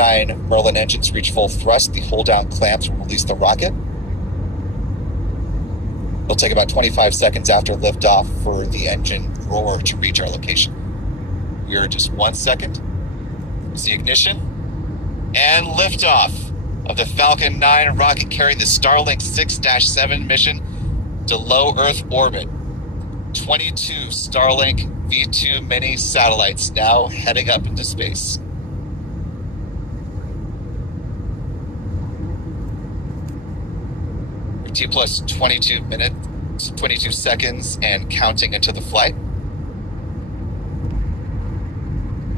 9 Merlin engines reach full thrust, the hold-down clamps will release the rocket. It'll take about 25 seconds after liftoff for the engine roar to reach our location. We are just 1 second. See ignition and liftoff of the Falcon 9 rocket carrying the Starlink 6-7 mission to low Earth orbit. 22 Starlink V2 mini satellites now heading up into space. T plus 22 minutes, 22 seconds, and counting into the flight.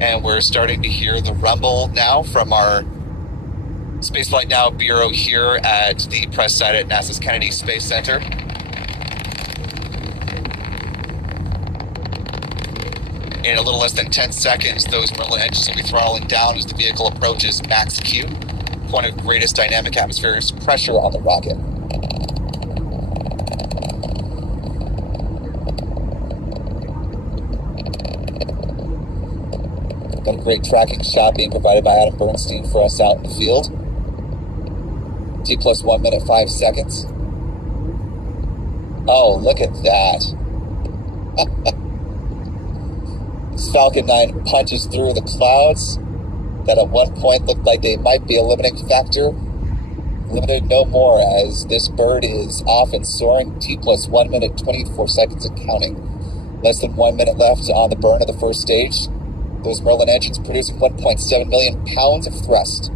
And we're starting to hear the rumble now from our Spaceflight Now Bureau here at the press site at NASA's Kennedy Space Center. In a little less than 10 seconds, those Merlin engines will be throttling down as the vehicle approaches max Q, point of greatest dynamic atmospheric pressure on the rocket. Got a great tracking shot being provided by Adam Bernstein for us out in the field. T plus 1 minute, 5 seconds. Oh, look at that. This Falcon 9 punches through the clouds that at one point looked like they might be a limiting factor. Limited no more as this bird is off and soaring. T plus 1 minute, 24 seconds and counting. Less than 1 minute left on the burn of the first stage. Those Merlin engines producing 1.7 million pounds of thrust.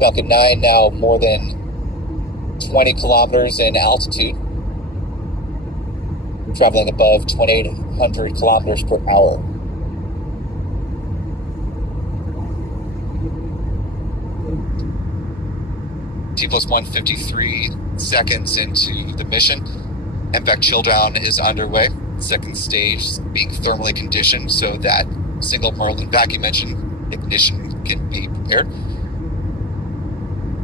Falcon 9 now more than 20 kilometers in altitude, traveling above 2,800 kilometers per hour. T plus 153 seconds into the mission. MVAC chill down is underway. Second stage being thermally conditioned so that single Merlin vacuum engine ignition can be prepared. A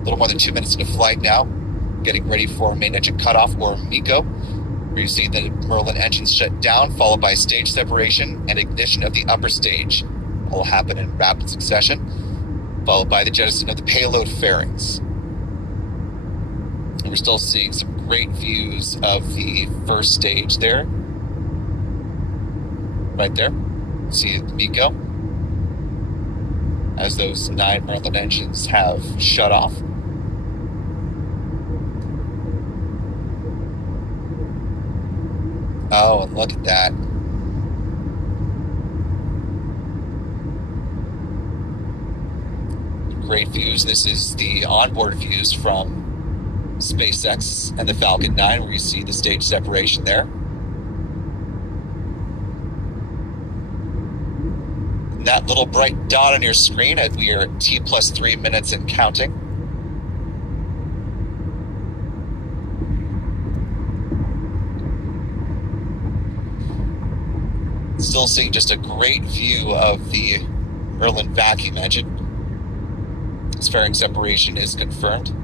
little more than 2 minutes into flight now, getting ready for main engine cutoff or MECO, where you see the Merlin engines shut down, followed by stage separation and ignition of the upper stage. All happen in rapid succession, followed by the jettison of the payload fairings. And we're still seeing some great views of the first stage there. Right there. See the MECO as those 9 Merlin engines have shut off. Oh, and look at that. Great views. This is the onboard views from SpaceX and the Falcon 9, where you see the stage separation there. And that little bright dot on your screen, we are at T plus 3 minutes and counting. Still seeing just a great view of the Merlin vacuum engine. This fairing separation is confirmed.